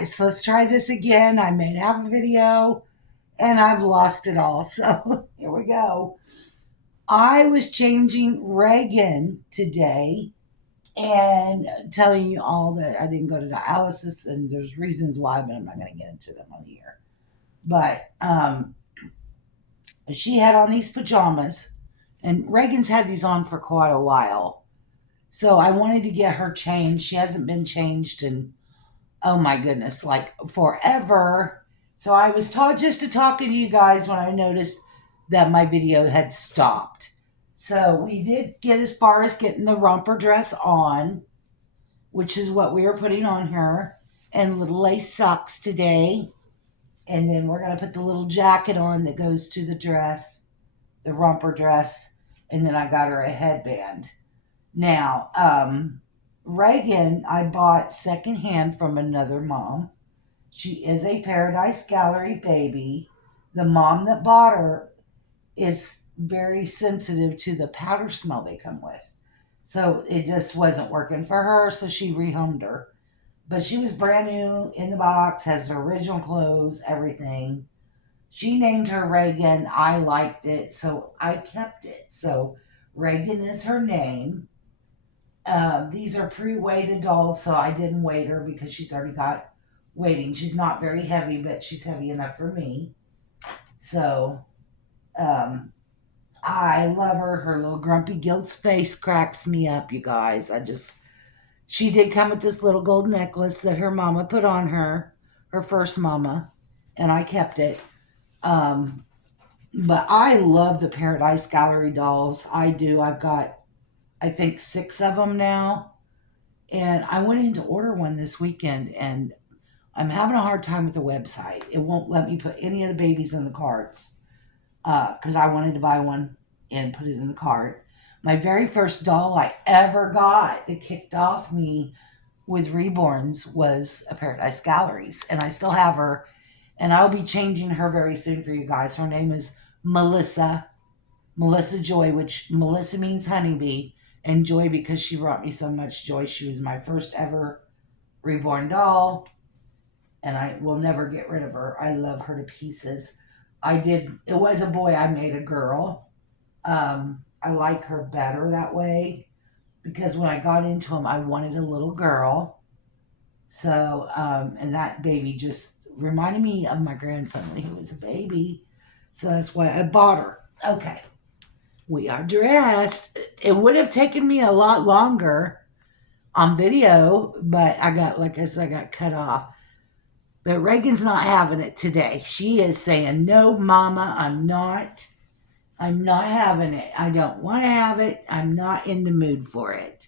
So let's try this again. I made half a video and I've lost it all. So here we go. I was changing Reagan today and telling you all that I didn't go to dialysis, and there's reasons why, but I'm not going to get into them on here. But she had on these pajamas, and Reagan's had these on for quite a while. So I wanted to get her changed. She hasn't been changed in, oh my goodness, like forever. So I was just to talking to you guys when I noticed that my video had stopped. So we did get as far as getting the romper dress on, which is what we were putting on her, and little lace socks today. And then we're going to put the little jacket on that goes to the dress, the romper dress. And then I got her a headband. Now, Reagan, I bought secondhand from another mom. She is a Paradise Gallery baby. The mom that bought her is very sensitive to the powder smell they come with. So it just wasn't working for her, so she rehomed her. But she was brand new in the box, has her original clothes, everything. She named her Reagan. I liked it, so I kept it. So Reagan is her name. These are pre-weighted dolls, so I didn't weight her because she's already got weighting. She's not very heavy, but she's heavy enough for me. So um, I love her. Her little grumpy gilt's face cracks me up, you guys. She did come with this little gold necklace that her mama put on her, her first mama, and I kept it. Um, but I love the Paradise Gallery dolls. I do. I've got, I think, 6 of them now. And I went in to order one this weekend, and I'm having a hard time with the website. It won't let me put any of the babies in the carts because I wanted to buy one and put it in the cart. My very first doll I ever got that kicked off me with reborns was a Paradise Galleries, and I still have her, and I'll be changing her very soon for you guys. Her name is Melissa Joy, which Melissa means honeybee, and Joy because she brought me so much joy. She was my first ever reborn doll, and I will never get rid of her. I love her to pieces. It was a boy, I made a girl. I like her better that way because when I got into him, I wanted a little girl. So, and that baby just reminded me of my grandson when he was a baby. So that's why I bought her. Okay, we are dressed. It would have taken me a lot longer on video, but I got, like I said, I got cut off. But Reagan's not having it today. She is saying, no, mama, I'm not. I'm not having it. I don't want to have it. I'm not in the mood for it.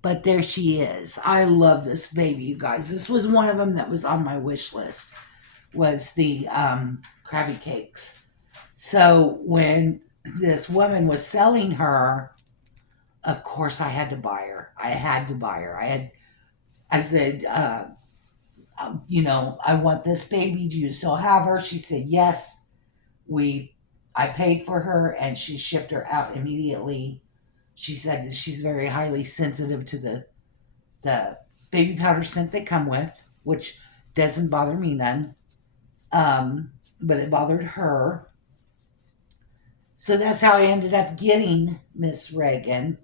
But there she is. I love this baby, you guys. This was one of them that was on my wish list, was the Krabby Cakes. So when this woman was selling her, of course I had to buy her. I had to buy her. I said, I want this baby. Do you still have her? She said, yes. I paid for her and she shipped her out immediately. She said that she's very highly sensitive to the baby powder scent they come with, which doesn't bother me none. But it bothered her. So that's how I ended up getting Miss Reagan.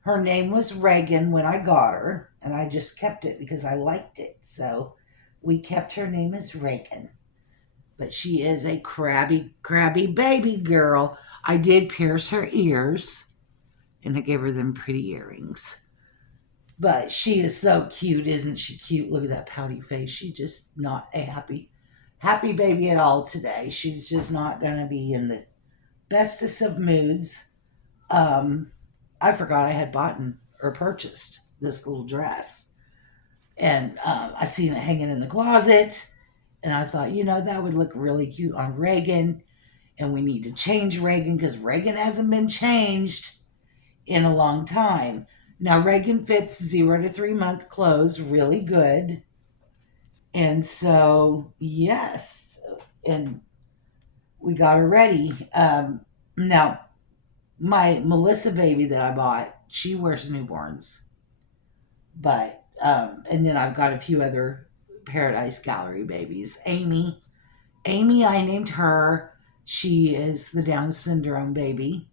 Her name was Reagan when I got her, and I just kept it because I liked it. So we kept her name as Reagan. But she is a crabby baby girl. I did pierce her ears, and I gave her them pretty earrings. But she is so cute, isn't she cute? Look at that pouty face. She's just not a happy baby at all today. She's just not going to be in the bestest of moods. I forgot I had bought or purchased this little dress. And I seen it hanging in the closet. And I thought, that would look really cute on Reagan. And we need to change Reagan because Reagan hasn't been changed in a long time. Now, Reagan fits 0 to 3 month clothes really good. And so, yes. And we got her ready. Now, my Melissa baby that I bought, she wears newborns. But, and then I've got a few other Paradise Gallery babies. Amy, I named her. She is the Down syndrome baby.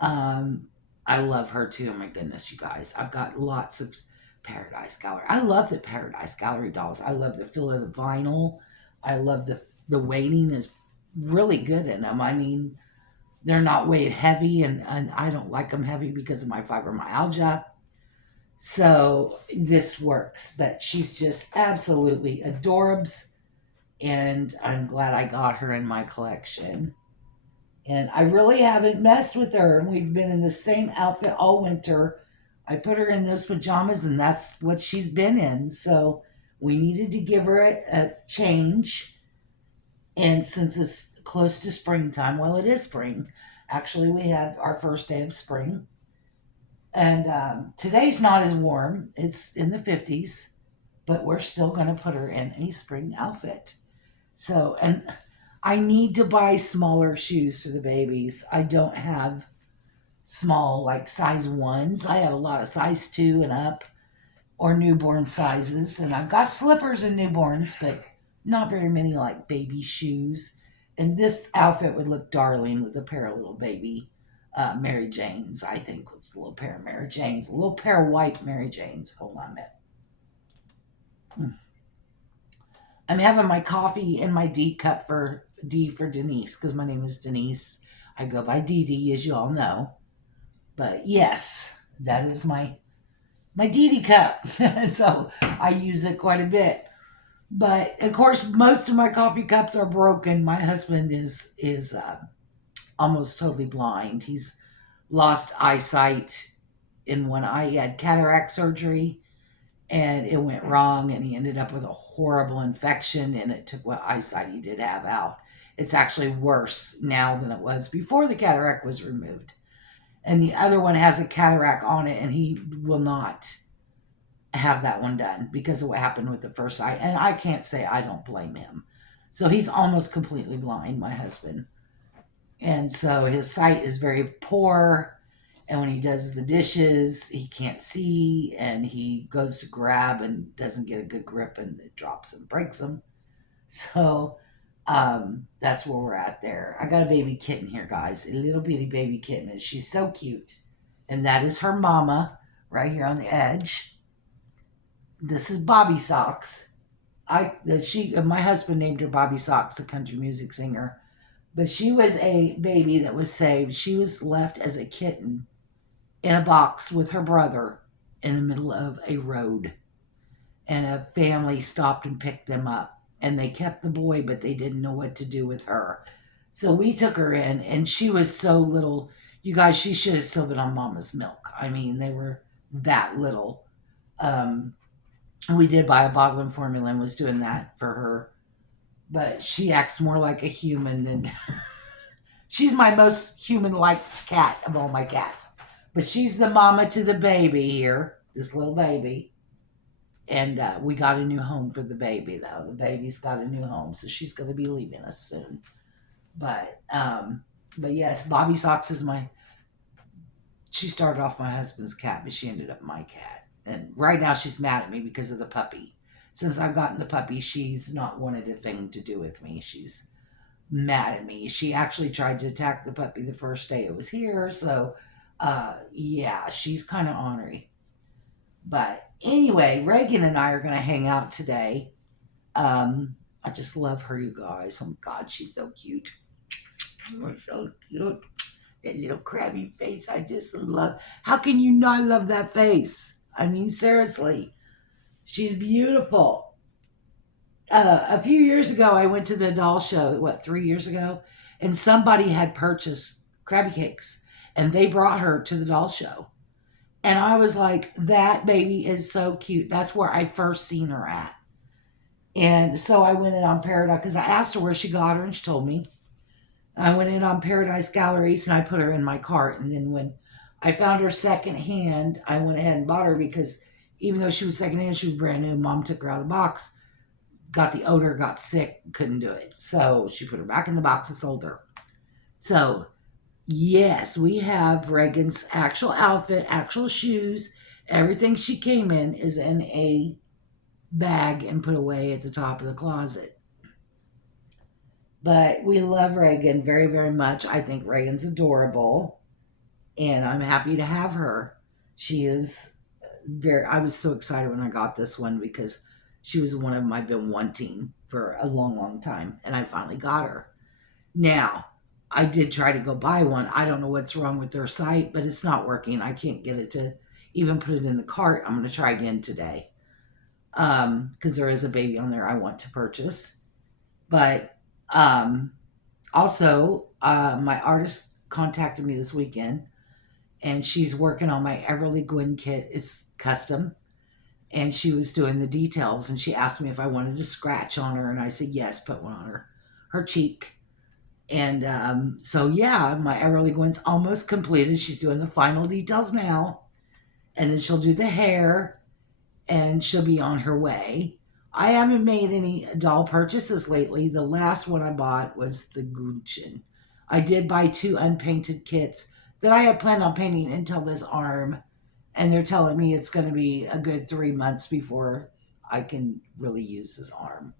Um, I love her too. Oh my goodness, you guys. I've got lots of Paradise Gallery. I love the Paradise Gallery dolls. I love the feel of the vinyl. I love the weighting is really good in them. I mean, they're not weight heavy, and I don't like them heavy because of my fibromyalgia. So this works, but she's just absolutely adorbs, and I'm glad I got her in my collection. And I really haven't messed with her. We've been in the same outfit all winter. I put her in those pajamas, and that's what she's been in. So we needed to give her a change. And since it's close to springtime, well, it is spring. Actually, we had our first day of spring. And today's not as warm, it's in the 50s, but we're still going to put her in a spring outfit. So, and I need to buy smaller shoes for the babies. I don't have small, like size ones. I have a lot of size two and up or newborn sizes. And I've got slippers in newborns, but not very many like baby shoes. And this outfit would look darling with a pair of little baby Mary Janes, I think, with a little pair of Mary Janes, a little pair of white Mary Janes. Hold on a minute. I'm having my coffee in my D cup for D for Denise because my name is Denise. I go by Dee Dee, as you all know. But yes, that is my Dee Dee cup. So I use it quite a bit. But of course, most of my coffee cups are broken. My husband is almost totally blind. He's lost eyesight in one eye. He had cataract surgery and it went wrong, and he ended up with a horrible infection, and it took what eyesight he did have out. It's actually worse now than it was before the cataract was removed. And the other one has a cataract on it, and he will not have that one done because of what happened with the first eye. And I can't say I don't blame him. So he's almost completely blind, my husband. And so his sight is very poor. And when he does the dishes, he can't see, and he goes to grab and doesn't get a good grip, and it drops and breaks him. So that's where we're at there. I got a baby kitten here, guys, a little bitty baby kitten, and she's so cute. And that is her mama right here on the edge. This is Bobby Socks. My husband named her Bobby Socks, a country music singer. But she was a baby that was saved. She was left as a kitten in a box with her brother in the middle of a road. And a family stopped and picked them up. And they kept the boy, but they didn't know what to do with her. So we took her in, and she was so little. You guys, she should have still been on mama's milk. I mean, they were that little. We did buy a bottling formula and was doing that for her. But she acts more like a human than... She's my most human-like cat of all my cats. But she's the mama to the baby here, this little baby. And we got a new home for the baby, though. The baby's got a new home, so she's going to be leaving us soon. But yes, Bobby Socks is she started off my husband's cat, but she ended up my cat. And right now she's mad at me because of the puppy. Since I've gotten the puppy, she's not wanted a thing to do with me. She's mad at me. She actually tried to attack the puppy the first day it was here. So, yeah, she's kind of ornery. But anyway, Reagan and I are going to hang out today. I just love her, you guys. Oh, God, she's so cute. Oh, so cute. That little crabby face, I just love. How can you not love that face? I mean, seriously. She's beautiful. A few years ago, I went to the doll show, 3 years ago? And somebody had purchased Krabby Cakes, and they brought her to the doll show. And I was like, that baby is so cute. That's where I first seen her at. And so I went in on Paradise, because I asked her where she got her, and she told me. I went in on Paradise Galleries, and I put her in my cart. And then when I found her secondhand, I went ahead and bought her, because even though she was secondhand, she was brand new. Mom took her out of the box, got the odor, got sick, couldn't do it. So she put her back in the box and sold her. So, yes, we have Reagan's actual outfit, actual shoes. Everything she came in is in a bag and put away at the top of the closet. But we love Reagan very, very much. I think Reagan's adorable, and I'm happy to have her. She is very, I was so excited when I got this one because she was one of them I've been wanting for a long, long time, and I finally got her. Now, I did try to go buy one. I don't know what's wrong with their site, but it's not working. I can't get it to even put it in the cart. I'm going to try again today because there is a baby on there I want to purchase. But um, also, my artist contacted me this weekend, and she's working on my Everly Gwyn kit. It's custom, and she was doing the details, and she asked me if I wanted to scratch on her, and I said yes, put one on her cheek. And so yeah, my Everly Gwyn's almost completed. She's doing the final details now, and then she'll do the hair, and she'll be on her way. I haven't made any doll purchases lately. The last one I bought was the Gucci. I did buy two unpainted kits that I had planned on painting until this arm, and they're telling me it's going to be a good 3 months before I can really use this arm.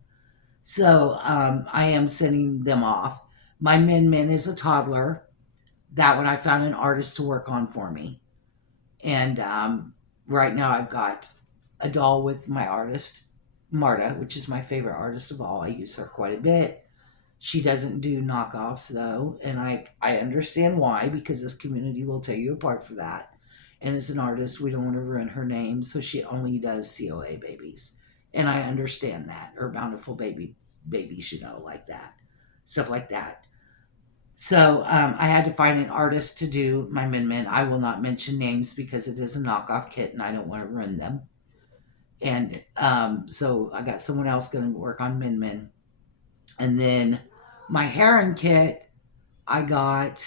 So I am sending them off. My Min Min is a toddler. That one I found an artist to work on for me. And right now I've got a doll with my artist, Marta, which is my favorite artist of all. I use her quite a bit. She doesn't do knockoffs though, and I understand why, because this community will tear you apart for that. And as an artist, we don't want to ruin her name, so she only does COA babies. And I understand that, or bountiful babies, like that, stuff like that. So I had to find an artist to do my Min Min. I will not mention names because it is a knockoff kit and I don't want to ruin them. And so I got someone else going to work on Min Min. And then my Heron kit I got,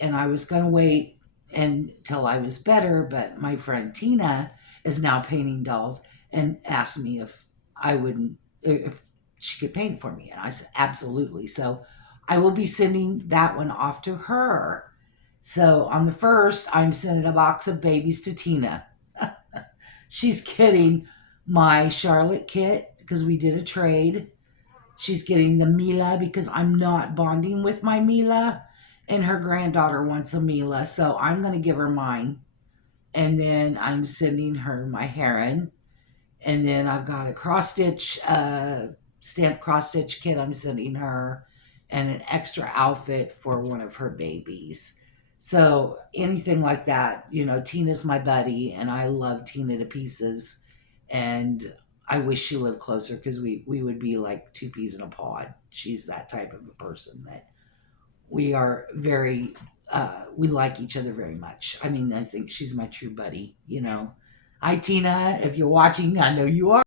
and I was going to wait until I was better, but my friend Tina is now painting dolls and asked me if she could paint for me. And I said, absolutely. So I will be sending that one off to her. So on the first, I'm sending a box of babies to Tina. She's getting my Charlotte kit because we did a trade. She's getting the Mila because I'm not bonding with my Mila, and her granddaughter wants a Mila, so I'm going to give her mine. And then I'm sending her my Heron. And then I've got a cross stitch, stamp cross stitch kit I'm sending her, and an extra outfit for one of her babies. So anything like that, Tina's my buddy, and I love Tina to pieces. And I wish she lived closer because we would be like two peas in a pod. She's that type of a person that we are very, we like each other very much. I mean, I think she's my true buddy. Hi, Tina. If you're watching, I know you are.